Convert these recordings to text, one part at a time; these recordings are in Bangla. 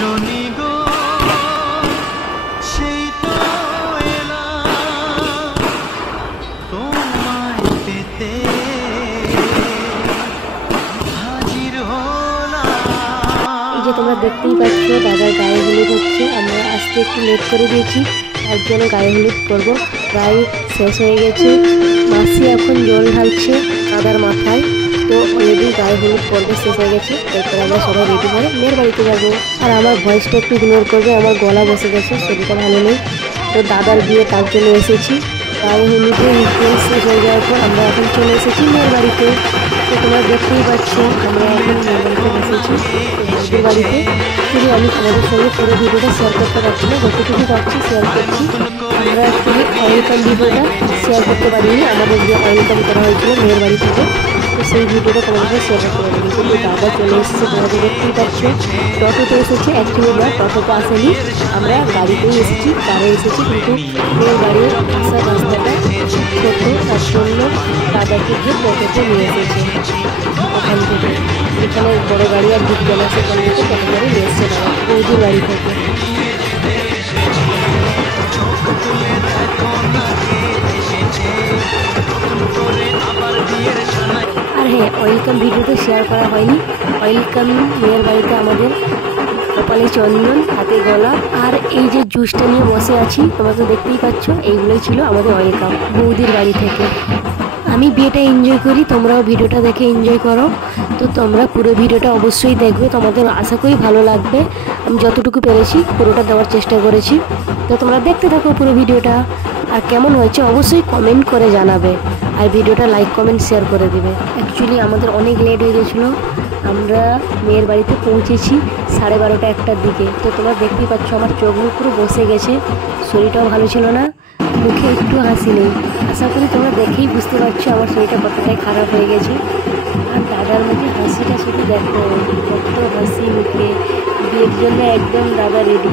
রজনী গো সেই তো এলাম তোমায় পেতে হাজির হলাম। এই যে তোমরা দেখতেই পাচ্ছ দাদার গায়ে হলুদ হচ্ছে। আমরা আজকে একটু লেট করে দিয়েছি, তার জন্য গায়ে হলুদ করবো। গায়ে শেষ হয়ে গেছে, মাসি এখন জল ঢালছে দাদার মাথায়। তো অলরেডি গায়ে হলুদ পর্ব শেষ হয়ে গেছে, তারপরে আমরা সবাই রেডি করে মেয়ের বাড়িতে যাবো। আর আমার ভয়েসটা একটু ইগনোর করবে, আমার গলা বসে গেছে, শরীরটা ভালো নেই। তো দাদার বিয়ে তার জন্য এসেছি। গায়ে হলুদে রিচুয়াল শেষ হয়ে যাওয়ার পর আমরা এখন চলে এসেছি মেয়ের বাড়িতে। তো তোমরা দেখতেই পাচ্ছ আমরা এখন মেয়ের বাড়িতে বসেছি, বৌদির বাড়িতে। শুধু আমি তোমাদের সঙ্গে পুরো ভিডিওটা শেয়ার করতে পারছি না, যতটুকু পারছি শেয়ার করছি। আমরা অ্যাকচুয়ালি ওয়েলকাম ভিডিওটা শেয়ার করতে পারিনি, আমাদের যে ওয়েলকাম করা হয়েছিল মেয়ের বাড়ি থেকে, তো সেই ভিডিওটা তোমাদের শেয়ার করতে পারিনি। কিন্তু দাদা চলে এসেছে, তোমাদের দেখতেই পাচ্ছ। টোটোতে এসেছি, অ্যাকচুয়ালি না টোটোতে আসেনি, আমরা গাড়িতেই এসেছি, কারে এসেছি। কিন্তু মেয়ের বাড়ির আসার রাস্তাটা ছোটো, তার জন্য দাদাকে গিয়ে টোটোতে নিয়ে এসেছে ওখান থেকে। এখানে বড়ো গাড়ি আর ঢুকবে না, সেখান থেকে টোটো গাড়ি নিয়ে এসছে দাদা বৌদির বাড়ি থেকে। আর হ্যাঁ, ওয়েলকাম ভিডিওতে শেয়ার করা হয়নি। ওয়েলকাম মেয়ের বাড়িতে আমাদের কপালে চন্দন, হাতে গলা, আর এই যে জুসটা নিয়ে বসে আছি তোমরা তো দেখতেই পাচ্ছ, এইগুলোই ছিল আমাদের ওয়েলকাম বৌদির বাড়ি থেকে। আমি বিয়েটা এনজয় করি, তোমরাও ভিডিওটা দেখে এনজয় করো। তো তোমরা পুরো ভিডিওটা অবশ্যই দেখবে, তোমাদের আশা করি ভালো লাগবে। আমি যতটুকু পেরেছি পুরোটা দেওয়ার চেষ্টা করেছি। তো তোমরা দেখতে থাকো পুরো ভিডিওটা, আর কেমন হয়েছে অবশ্যই কমেন্ট করে জানাবে, আর ভিডিওটা লাইক কমেন্ট শেয়ার করে দেবে। অ্যাকচুয়ালি আমাদের অনেক লেট হয়ে গেছিলো, আমরা মেয়ের বাড়িতে পৌঁছেছি 12:30 1টার দিকে। তো তোমরা দেখতেই পাচ্ছ আমার চোখ মুখ পুরো বসে গেছে, শরীরটাও ভালো ছিল না, মুখে একটু হাসি নেই। আশা করি তোমরা দেখেই বুঝতে পারছো আমার শরীরটা কতটাই খারাপ হয়ে গেছে। আর দাদার মুখে হাসিটা শুধু দেখো, কত হাসি মুখে, বিয়ের জন্য একদম দাদা রেডি।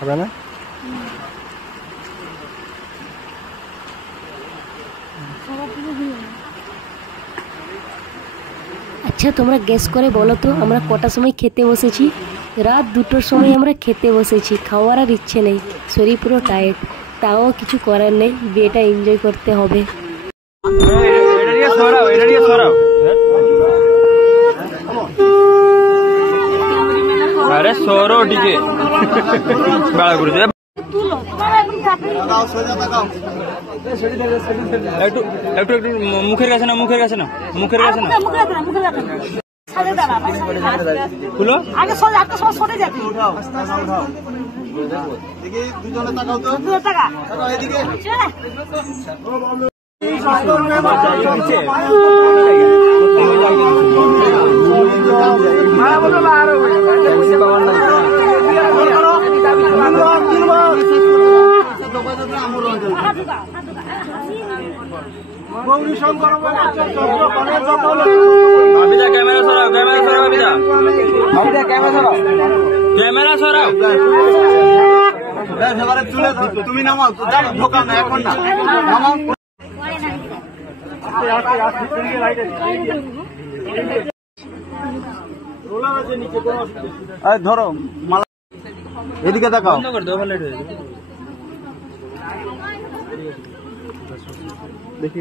হবে না? আচ্ছা তোমরা গেস করে বলো তো আমরা কটার সময় খেতে বসেছি? রাত 2টোর সময় আমরা খেতে বসেছি। খাওয়ার আর ইচ্ছে নেই, শরীর পুরো টায়ার্ড, তাও কিছু করার নেই, বিয়েটা এনজয় করতে হবে। আরে সরো টিকে বাড়া করছে একটু একটু একটু মুখের কাছে না, মুখের কাছে না, মুখের কাছে না, খুলো আগে সরে যাবে। দুজনে তাকাও তো, এদিকে ক্যামেরা সরাও, ক্যামেরা সরাও, ক্যামেরা সরাও, ক্যামেরা সরাও। তুমি নামাও, ঢোকাও না এখন না, নামাও। ধরো মালা, এদিকে দেখাও, দেখি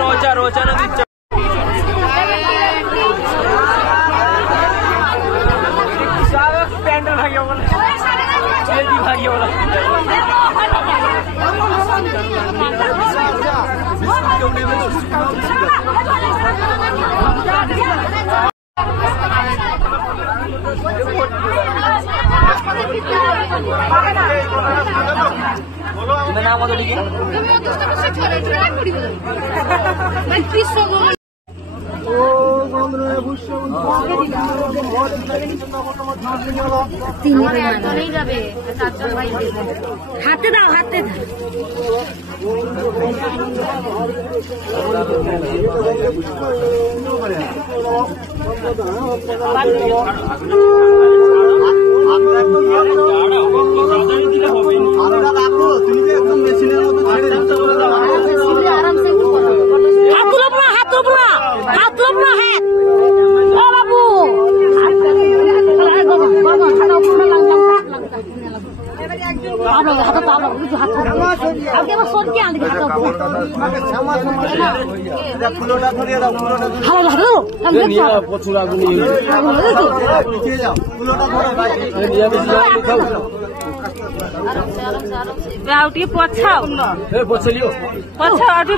रोचा रोचा ना भाग्य बोला হাতে দাও, হাতে দাও।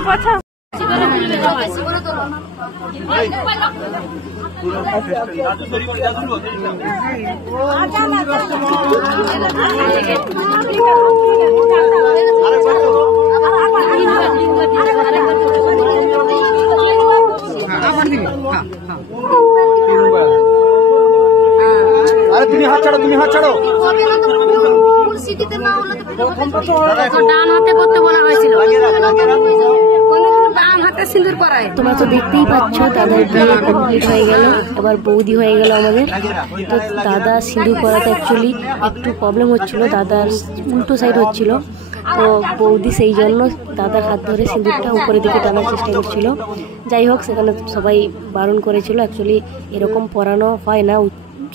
পছাও अरे तुम्हें हाथ छाड़ो, तुम्हें हाथ छाड़ो। ডান হাতে করতে বলা হয়েছিল, বাম হাতে সিঁদুর পরায়। তোমরা তো দেখতেই পাচ্ছ দাদার বিয়ে কমপ্লিট হয়ে গেল, এবার বৌদি হয়ে গেল আমাদের। তো দাদা সিঁদুর পরাতে অ্যাকচুয়ালি একটু প্রবলেম হচ্ছিল, দাদার উল্টো সাইড হচ্ছিল। তো বৌদি সেই জন্য দাদার হাত ধরে সিঁদুরটা উপরের দিকে টানার চেষ্টা করছিল। যাই হোক, সেখানে সবাই বারণ করেছিল, অ্যাকচুয়ালি এরকম পরানো হয় না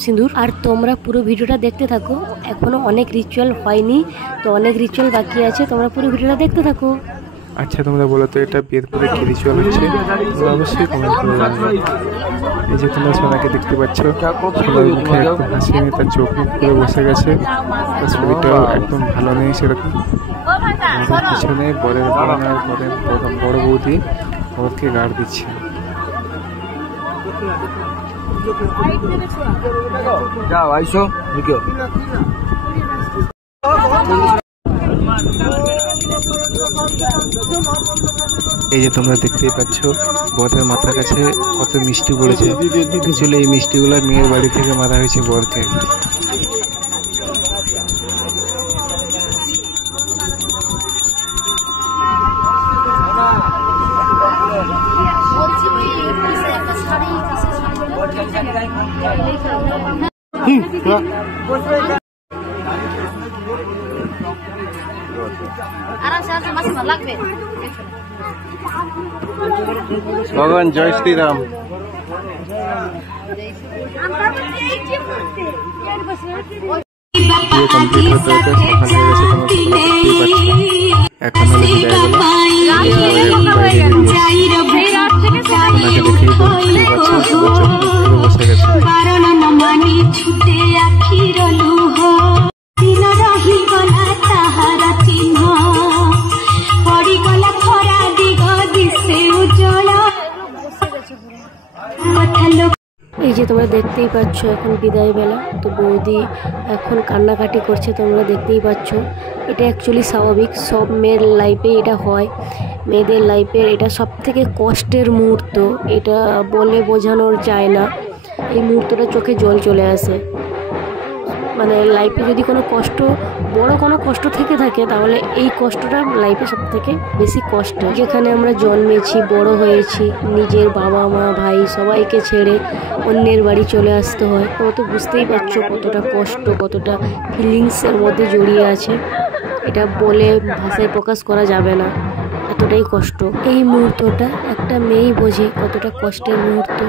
সিঁদুর। আর তোমরা পুরো ভিডিওটা দেখতে থাকো, এখনো অনেক রিচুয়াল হয়নি, তো অনেক রিচুয়াল বাকি আছে, তোমরা পুরো ভিডিওটা দেখতে থাকো। আচ্ছা, তোমরা বলো তো এটা বিয়ের পরে কি রিচুয়াল হচ্ছে, তোমরা অবশ্যই কমেন্ট করে জানাবে। এই যে তোমরা সোনাকে দেখতে পাচ্ছ, সোনার মুখে একদম হাসি নেই, তার চোখ মুখ করে বসে গেছে, তার শরীরটাও একদম ভালো নেই সেরকম। পিছনে বরের বড় বৌদি বরকে গাড় দিচ্ছে। যাও আইসো ঢুকিও। এই যে তোমরা দেখতেই পাচ্ছ বরের মাথার কাছে কত মিষ্টি পড়েছে। আসলে এই মিষ্টিগুলো মেয়ের বাড়ি থেকে মারা হয়েছে বরকে। ভগবান জয় শ্রীরাম। বিয়ে কমপ্লিট হতে হতে সকাল হয়ে গেছে, তোমরা দেখতেই পাচ্ছ। এখন হলো বিদায় বেলা, ওনাকে দেখেই বুঝতে পারছো বসে গেছে। এই যে তোমরা দেখতেই পাচ্ছ এখন বিদায় বেলা, তো বৌদি এখন কান্নাকাটি করছে, তোমরা দেখতেই পাচ্ছ। এটা অ্যাকচুয়ালি স্বাভাবিক, সব মেয়ের লাইফে এটা হয়, মেয়েদের লাইফের এটা সব থেকে কষ্টের মুহূর্ত, এটা বলে বোঝানোর যায় না। এই মুহূর্তটা চোখে জল চলে আসে, মানে লাইফে যদি কোনো কষ্ট, বড় কোনো কষ্ট থেকে থাকে, তাহলে এই কষ্টটা লাইফে সব থেকে বেশি কষ্ট। যেখানে আমরা জন্মেছি, বড় হয়েছি, নিজের বাবা মা ভাই সবাইকে ছেড়ে অন্যের বাড়ি চলে আসতে হয়, তোমরা তো বুঝতেই পারছো কতটা কষ্ট, কতটা ফিলিংসের মধ্যে জড়িয়ে আছে। এটা বলে ভাষায় প্রকাশ করা যাবে না, এতটাই কষ্ট। এই মুহূর্তটা একটা মেয়েই বোঝে কতটা কষ্টের মুহূর্ত।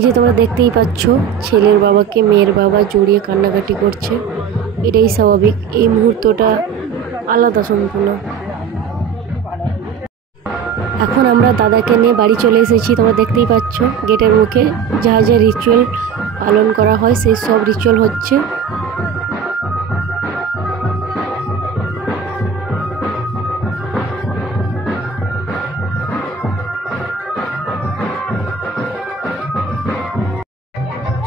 এই যে তোমরা দেখতেই পাচ্ছ ছেলের বাবাকে মেয়ের বাবা জড়িয়ে কান্নাকাটি করছে। এটাই স্বাভাবিক, এই মুহূর্তটা আলাদা সম্পূর্ণ। এখন আমরা দাদাকে নিয়ে বাড়ি চলে এসেছি। তোমরা দেখতেই পাচ্ছ গেটের মুখে যা যা রিচুয়াল পালন করা হয় সেই সব রিচুয়াল হচ্ছে।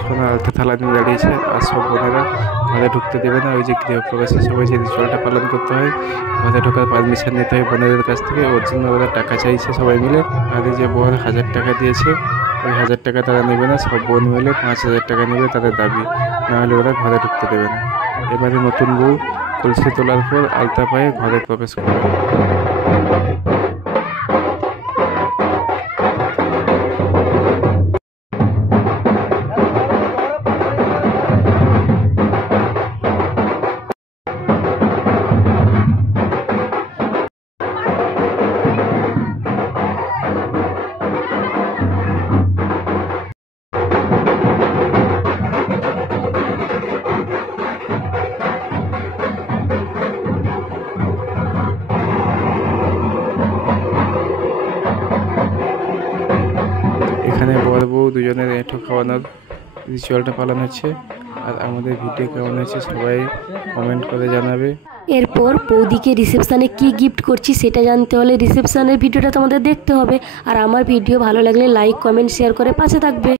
সোনা আলতা থালা নিয়ে দাঁড়িয়েছে আর সব বোনেরা ঘরে ঢুকতে দেবে না। ওই যে গৃহপ্রবেশের সময় যে রিচুয়ালটা পালন করতে হয়, ঘরে ঢোকার পারমিশন নিতে হয় বোনেদের কাছ থেকে। ওর জন্য ওরা টাকা চাইছে সবাই মিলে। আর এই যে বোন 1000 টাকা দিয়েছে, ওই 1000 টাকা তারা নেবে না, সব বোন মিলে 5000 টাকা নেবে তাদের দাবি, নাহলে ওরা ঘরে ঢুকতে দেবে না। এবারে নতুন বউ কলসি তোলার পর আলতা পায়ে ঘরে প্রবেশ করে। এখানে বর বউ দুজনের এঁঠো খাওয়ানোর রিচুয়ালটা পালন হচ্ছে। আর আমাদের ভিডিও কেমন হয়েছে সবাই কমেন্ট করে জানাবে। এরপর বৌদিকে রিসেপশানে কি গিফট করছি সেটা জানতে হলে রিসেপশানের ভিডিওটা তোমাদের দেখতে হবে। আর আমার ভিডিও ভালো লাগলে লাইক কমেন্ট শেয়ার করে পাশে থাকবে।